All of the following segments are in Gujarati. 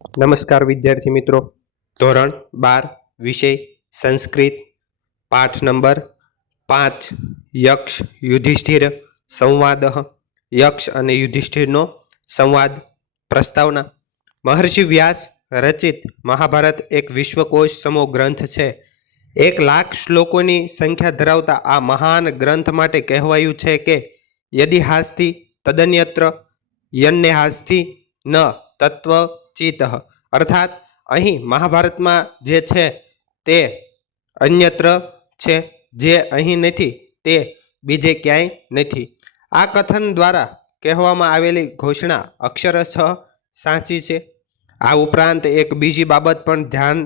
નમસ્કાર વિદ્યાર્થી મિત્રો, ધોરણ 12 વિષય સંસ્કૃત, પાઠ નંબર 5 યક્ષ યુધિષ્ઠિર સંવાદ. યક્ષ અને યુધિષ્ઠિરનો સંવાદ. પ્રસ્તાવના. મહર્ષિ વ્યાસ રચિત મહાભારત એક વિશ્વકોશ સમો ગ્રંથ છે. 1,00,000 શ્લોકોની સંખ્યા ધરાવતા આ મહાન ગ્રંથ માટે કહેવાયું છે કે યદિ તદન્યત્ર યન્નેહાસ્તિ ન તત્વ ચિત, અર્થાત અહીં મહાભારતમાં જે છે તે અન્યત્ર છે, જે અહીં નથી તે બીજે ક્યાંય નથી. આ કથન દ્વારા કહેવામાં આવેલી ઘોષણા અક્ષરશઃ સાચી છે. આ ઉપરાંત એક બીજી બાબત પણ ધ્યાન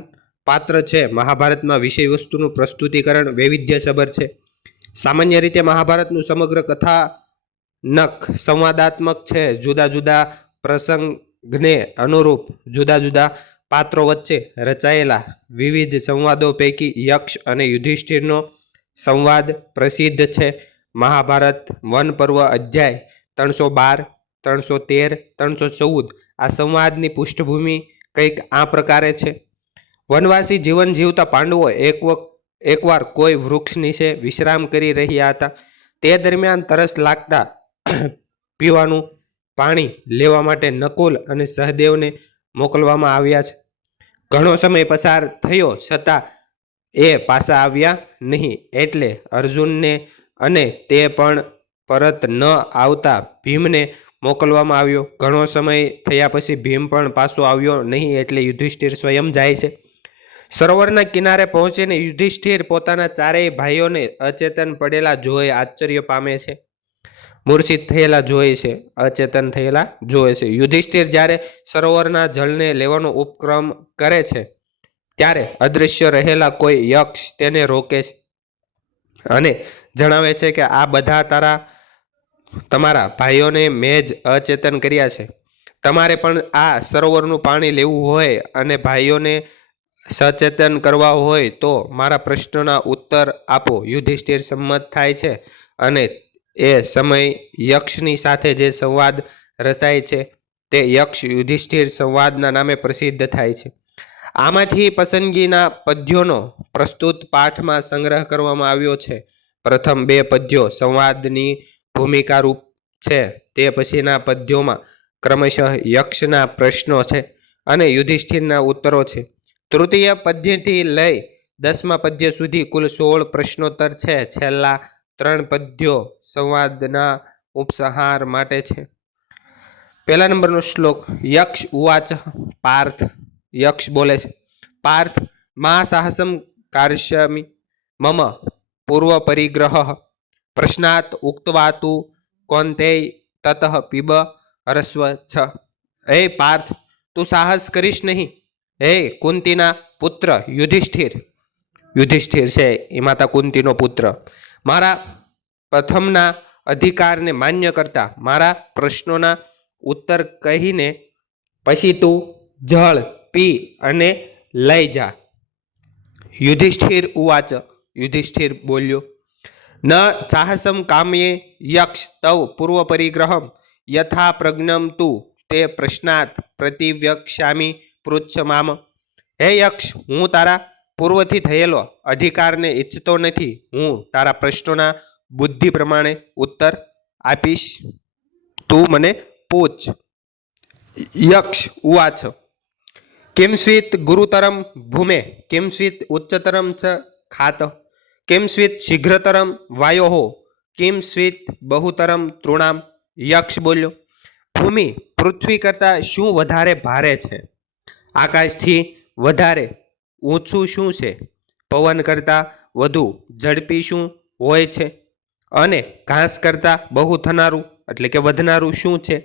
પાત્ર છે. મહાભારતમાં વિષય વસ્તુનું પ્રસ્તુતિકરણ વૈવિધ્યસભર છે. સામાન્ય રીતે મહાભારતનું સમગ્ર કથાનક સંવાદાત્મક છે. જુદા જુદા પ્રસંગને અનુરૂપ જુદા જુદા પાત્રો વચ્ચે રચાયેલા વિવિધ સંવાદો પૈકી યક્ષ અને યુધિષ્ઠિરનો સંવાદ પ્રસિદ્ધ છે. મહાભારત વન પર્વ અધ્યાય 312, 313, 314 આ સંવાદની પૃષ્ઠભૂમિ કંઈક આ પ્રકારે છે. વનવાસી જીવન જીવતા પાંડવો એકવાર કોઈ વૃક્ષ નીચે વિશ્રામ કરી રહ્યા હતા. તે દરમિયાન તરસ લાગતા પીવાનું પાણી લેવા માટે નકુલ અને સહદેવને મોકલવામાં આવ્યા છે. ઘણો સમય પસાર થયો છતાં એ પાછા આવ્યા નહીં, એટલે અર્જુનને અને તે પણ પરત ન આવતા ભીમને મોકલવામાં આવ્યો. ઘણો સમય થયા પછી ભીમ પણ પાછો આવ્યો નહીં, એટલે યુધિષ્ઠિર સ્વયં જાય છે. સરોવરના કિનારે પહોંચીને યુધિષ્ઠિર પોતાના ચારેય ભાઈઓને અચેતન પડેલા જોઈ આશ્ચર્ય પામે છે. મૂર્છિત થયેલા જોઈ છે, અચેતન થયેલા જોઈ છે. યુધિષ્ઠિર જ્યારે સરોવરના જળને લેવાનો ઉપક્રમ કરે છે ત્યારે અદૃશ્ય રહેલા કોઈ યક્ષ તેને રોકે છે અને જણાવે છે કે આ બધા તમારા ભાઈઓને મેં જ અચેતન કર્યા છે. તમારે પણ આ સરોવરનું પાણી લેવું હોય અને ભાઈઓને સચેતન કરવા હોય તો મારા પ્રશ્નોના ઉત્તર આપો. યુધિષ્ઠિર સંમત થાય છે અને એ સમય યક્ષની સાથે જે સંવાદ રચાય છે તે યક્ષ યુધિષ્ઠિર સંવાદના નામે પ્રસિદ્ધ થાય છે. આમાંથી પસંદગીના પદ્યોનો પ્રસ્તુત પાઠમાં સંગ્રહ કરવામાં આવ્યો છે. પ્રથમ 2 પદ્યો સંવાદની ભૂમિકા રૂપ છે. તે પછીના પદ્યોમાં ક્રમશઃ યક્ષના પ્રશ્નો છે અને યુધિષ્ઠિરના ઉત્તરો છે. તૃતીય પદ્યથી લઈ 10મા પદ્ય સુધી કુલ 16 પ્રશ્નોત્તર છે. છેલ્લા 3 પદ્યો સંવાદના ઉપસંહાર માટે છે. પહેલા નંબરનો શ્લોક. યક્ષ ઉવાચ. પાર્થ. યક્ષ બોલે છે. પાર્થ, મા સાહસમ કાર્ષ્યામિ મમ પૂર્વ પરિગ્રહ પ્રશ્નાત ઉક્તવા તુ કૌન્તેય તતઃ પીબ હરસ્વ છ. હે પાર્થ, તું સાહસ કરીશ નહીં. હે કુંતીના પુત્ર યુધિષ્ઠિર. યુધિષ્ઠિર છે એ માતા કુંતીનો પુત્ર. મારા પ્રથમના અધિકારને માન્ય કરતા મારા પ્રશ્નોના ઉત્તર કહીને પછી તું જળ પી અને લઈ જા. યુધિષ્ઠિર ઉવાચ. યુધિષ્ઠિર બોલ્યો. ન સાહસમ કામ્યે યક્ષ તવ પૂર્વ પરિગ્રહમ યથા પ્રજ્ઞમ તું તે પ્રશ્નાત પ્રતિવ્યક્ષ્યામિ પૃચ્છ મામ. હે યક્ષ, હું તારા પૂર્વથી થયેલો અધિકારને ઈચ્છતો નથી. હું તારા પ્રશ્નોના બુદ્ધિ પ્રમાણે ઉત્તર આપીશ. તું મને પૂછ. યક્ષ ઉવાચ. કિંસ્વિત ગુરુતરમ ભૂમે કિંસ્વિત ઉચ્ચતરમ ચ ખાત કિંસ્વિત શીઘ્રતરમ વાયો કિંસ્વિત બહુતરમ તૃણામ. યક્ષ બોલ્યો. ભૂમિ પૃથ્વી કરતાં શું વધારે ભારે છે? આકાશથી વધારે ઊંચું શું છે? પવન કરતાં વધુ ઝડપી શું હોય છે? અને ઘાસ કરતાં બહુ થનારું એટલે કે વધનારું શું છે?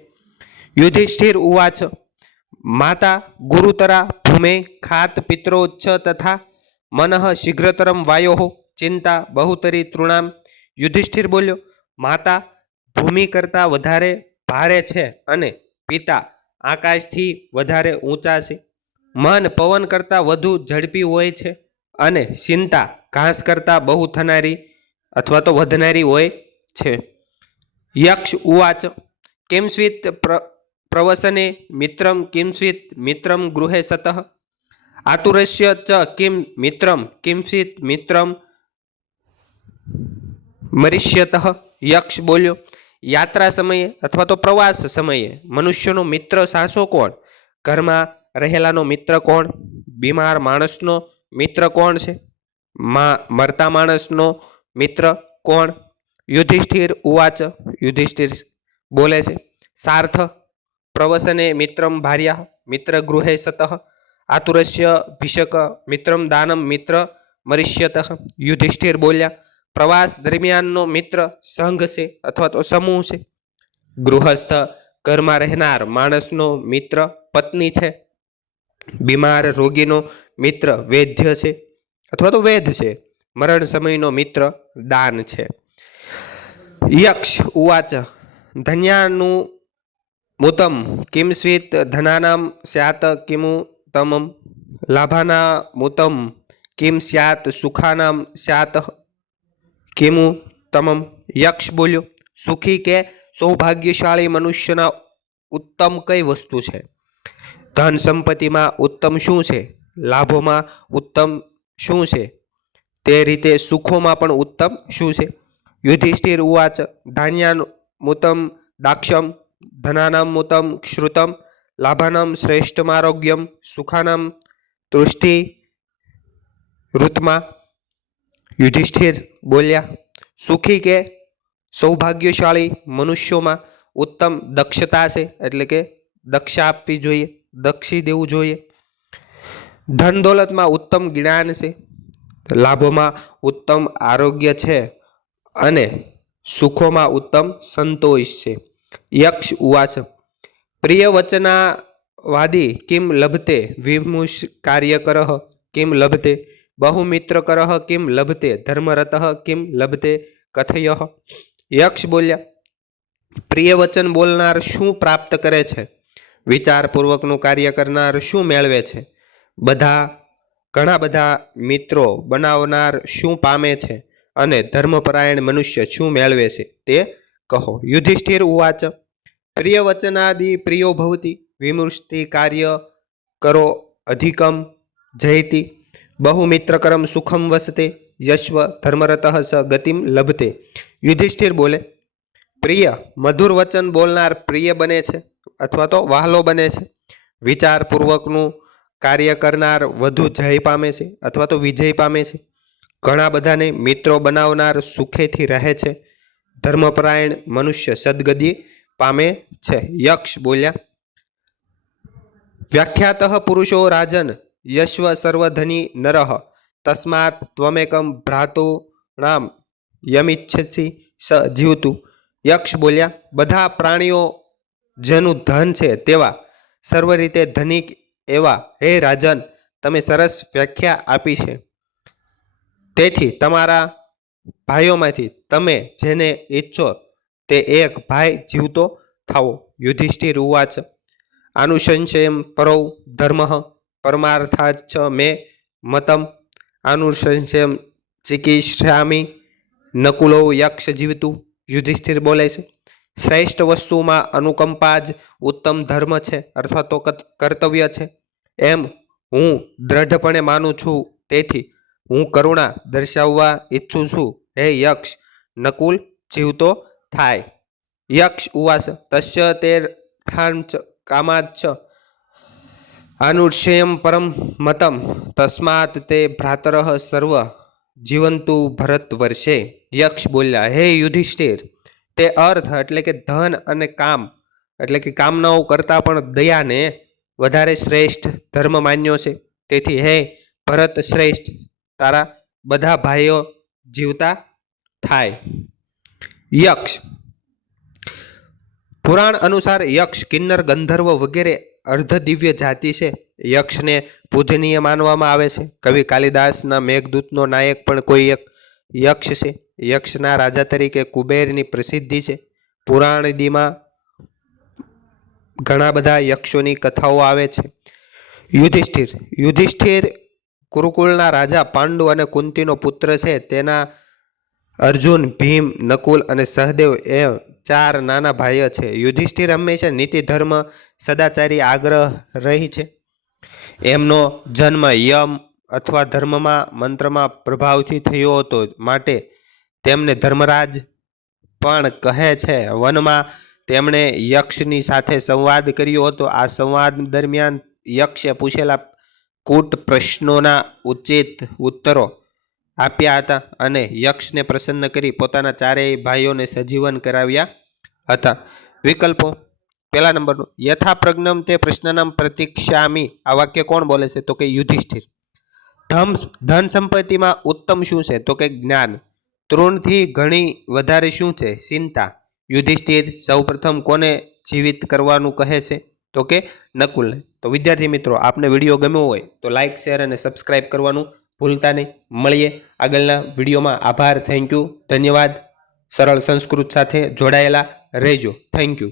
યુધિષ્ઠિર ઉવાચ. માતા ગુરુતરા ભૂમે ખાત પિત્રો ચ તથા મનઃ શીઘ્રતરમ વાયો ચિંતા બહુતરી તૃણામ. યુધિષ્ઠિર બોલ્યો. માતા ભૂમિ કરતાં વધારે ભારે છે અને પિતા આકાશથી વધારે ઊંચા છે. મન પવન કરતાં વધુ ઝડપી હોય છે અને ચિંતા ઘાસ કરતાં બહુ થનારી અથવા તો વધનારી હોય છે. યક્ષ ઉવાચ. કિંસ્વિત પ્રવસને મિત્રમ કિંચિત મિત્રમ ગૃહે સતઃ આતુરસ્ય ચ કિમ મિત્રમ કિંચિત મિત્રમ મરિષ્યતઃ. યક્ષ બોલ્યો, યાત્રા સમયે અથવા તો પ્રવાસ સમયે મનુષ્યનો મિત્ર સાસો કોણ? ઘરમાં રહેલાનો મિત્ર કોણ? બીમાર માણસનો મિત્ર કોણ છે? મરતા માણસનો મિત્ર કોણ? યુધિષ્ઠિર ઉવાચ. યુધિષ્ઠિર બોલે છે, સાર્થ પ્રવસને મિત્રમ ભાર્યા મિત્ર ગૃહે સતઃ આતુરસ્ય ભિષક મિત્રમ દાનમ મિત્ર મરિષ્યતઃ. યુધિષ્ઠિર બોલ્યા, પ્રવાસ દરમિયાનનો મિત્ર સંઘ છે અથવા તો સમૂહ છે. ગૃહસ્થ ઘરમાં રહેનાર માણસનો મિત્ર પત્ની છે. બીમાર રોગીનો મિત્ર વૈદ્ય છે અથવા તો વેદ છે. મરણ સમયનો મિત્ર દાન છે. યક્ષ ઉવાચ. ધન્યાનું મુતમ કિમસ્વિત ધનાનામ સ્યાત કિમુ તમમ લાભાના મુતમ કિમ સ્યાત સુખાનામ સ્યાત કિમુ તમમ. યક્ષ બોલ્યો, સુખી કે સૌભાગ્યશાળી મનુષ્યના ઉત્તમ કઈ વસ્તુ છે? ધન સંપત્તિમાં ઉત્તમ શું છે? લાભોમાં ઉત્તમ શું છે? તે રીતે સુખોમાં પણ ઉત્તમ શું છે? યુધિષ્ઠિર ઉવાચ. ધાન્યાનુમુતમ દાક્ષમ ધનાનામ મુતમ શ્રુતમ લાભાનામ શ્રેષ્ઠમારોગ્યમ સુખાનામ તૃષ્ટિ ઋતમાં. યુધિષ્ઠિર બોલ્યા, સુખી કે સૌભાગ્યશાળી મનુષ્યોમાં ઉત્તમ દક્ષતા છે, એટલે કે દક્ષા આપવી જોઈએ, દક્ષી દેવું જોઈએ. ધન દોલતમાં ઉત્તમ જ્ઞાન છે, લાભોમાં ઉત્તમ આરોગ્ય છે અને સુખોમાં ઉત્તમ સંતોષ છે. યક્ષ ઉવાચ. પ્રિય વચનાવાદી કિમ લભતે વિમુષ કાર્યકરઃ કિમ લભતે બહુમિત્રકરઃ કિમ લભતે ધર્મરતઃ કિમ લભતે કથયઃ. યક્ષ બોલ્યા, પ્રિય વચન બોલનાર શું પ્રાપ્ત કરે છે? વિચારપૂર્વકનું કાર્ય કરનાર શું મેળવે છે? ઘણા બધા મિત્રો બનાવનાર શું પામે છે? અને ધર્મપરાયણ મનુષ્ય શું મેળવે છે તે કહો. યુધિષ્ઠિર ઉવાચ. પ્રિય વચનાદિ પ્રિયો ભવતી વિમૃષ્ટિ કાર્ય કરો અધિકમ જયતિ બહુમિત્રકરમ સુખમ વસતે યશ્વ ધર્મરતઃ સ ગતિમ લભતે. યુધિષ્ઠિર બોલે, પ્રિય મધુર વચન બોલનાર પ્રિય બને છે અથવા તો વહાલો બને છે. વિચારપૂર્વકનું કાર્ય કરનાર વધુ જય પામે છે અથવા તો વિજય પામે છે. ઘણા બધાને મિત્રો બનાવનાર સુખેથી રહે છે. ધર્મપરાયણ મનુષ્ય સદગતિ પામે છે. યક્ષ બોલ્યા, વ્યાખ્યાતઃ પુરુષો રાજન યશ્વ સર્વધની નરઃ તસ્માત ત્વમેકમ ભ્રાતॄણામ યમિચ્છસી સ જીવતું. યક્ષ બોલ્યા, બધા પ્રાણીઓ જેનું ધન છે તેવા સર્વ રીતે ધનિક એવા હે રાજન, તમે સરસ વ્યાખ્યા આપી છે. તેથી તમારા ભાઈઓમાંથી તમે જેને ઈચ્છો તે એક ભાઈ જીવતો થાવો. યુધિષ્ઠિર ઉવાચ. આનુશંસયમ પરૌ ધર્મ પરમાર્થાચ્છ મે મતમ આનુશંસયમ ચિકિત્સામી નકુલો યક્ષ જીવતું. યુધિષ્ઠિર બોલે છે, શ્રેષ્ઠ વસ્તુમાં અનુકંપા જ ઉત્તમ ધર્મ છે અથવા તો કર્તવ્ય છે એમ હું દ્રઢપણે માનું છું. તેથી હું કરુણા દર્શાવવા ઈચ્છું છું. હે યક્ષ, નકુલ જીવતો થાય. યક્ષ ઉવાસ. તસ્ય તેર્થાંચ કામાચ્છ આનુષ્યમ પરમ મતમ તસ્માત તે ભ્રાતરઃ સર્વ જીવંતુ ભરત વર્ષે. યક્ષ બોલ્યા, હે યુધિષ્ઠિર, તે અર્થ એટલે કે ધન અને કામ એટલે કે કામનાઓ કરતાં પણ દયાને વધારે શ્રેષ્ઠ ધર્મ માન્યો છે. તેથી હે ભરત શ્રેષ્ઠ, તારા બધા ભાઈઓ જીવતા થાય. યક્ષ. પુરાણ અનુસાર યક્ષ, કિન્નર, ગંધર્વ વગેરે અર્ધદિવ્ય જાતિ છે. યક્ષને પૂજનીય માનવામાં આવે છે. કવિ કાલિદાસના મેઘદૂતનો નાયક પણ કોઈ એક યક્ષ છે. યક્ષના રાજા તરીકે કુબેરની પ્રસિદ્ધિ છે. પુરાણાદિમાં ઘણા બધા યક્ષોની કથાઓ આવે છે. યુધિષ્ઠિર. યુધિષ્ઠિર કુરુકુળના રાજા પાંડુ અને કુંતીનો પુત્ર છે. તેના અર્જુન, ભીમ, નકુલ અને સહદેવ એ 4 નાના ભાઈઓ છે. યુધિષ્ઠિર હંમેશા નીતિ ધર્મ સદાચારી આગ્રહ રહી છે. એમનો જન્મ યમ અથવા ધર્મમાં મંત્રમાં પ્રભાવથી થયો હતો, માટે તેમને ધર્મરાજ પણ કહે છે. વનમાં તેમણે યક્ષની સાથે સંવાદ કર્યો હતો. આ સંવાદ દરમિયાન યક્ષે પૂછેલા કૂટ પ્રશ્નોના ઉચિત ઉત્તરો આપ્યા હતા અને યક્ષને પ્રસન્ન કરી પોતાના ચારેય ભાઈઓને સજીવન કરાવ્યા હતા. વિકલ્પો: પહેલા નંબરનો યથાપ્રજ્ઞમ તે પ્રશ્નનામ પ્રતીક્ષામી. આ વાક્ય કોણ બોલે છે? તો કે યુધિષ્ઠિર. ધન સંપત્તિમાં ઉત્તમ શું છે? તો કે જ્ઞાન. તૃણથી ઘણી વધારે શું છે? ચિંતા. યુધિષ્ઠિર સૌપ્રથમ કોને જીવિત કરવાનું કહે છે? તો કે નકુલને. તો વિદ્યાર્થી મિત્રો, આપને વિડીયો ગમ્યો હોય તો લાઇક, શેર અને સબસ્ક્રાઇબ કરવાનું ભૂલતા નહીં. મળીએ આગળના વિડીયોમાં. આભાર. Thank you. ધન્યવાદ. સરળ સંસ્કૃત સાથે જોડાયેલા રહેજો. Thank you.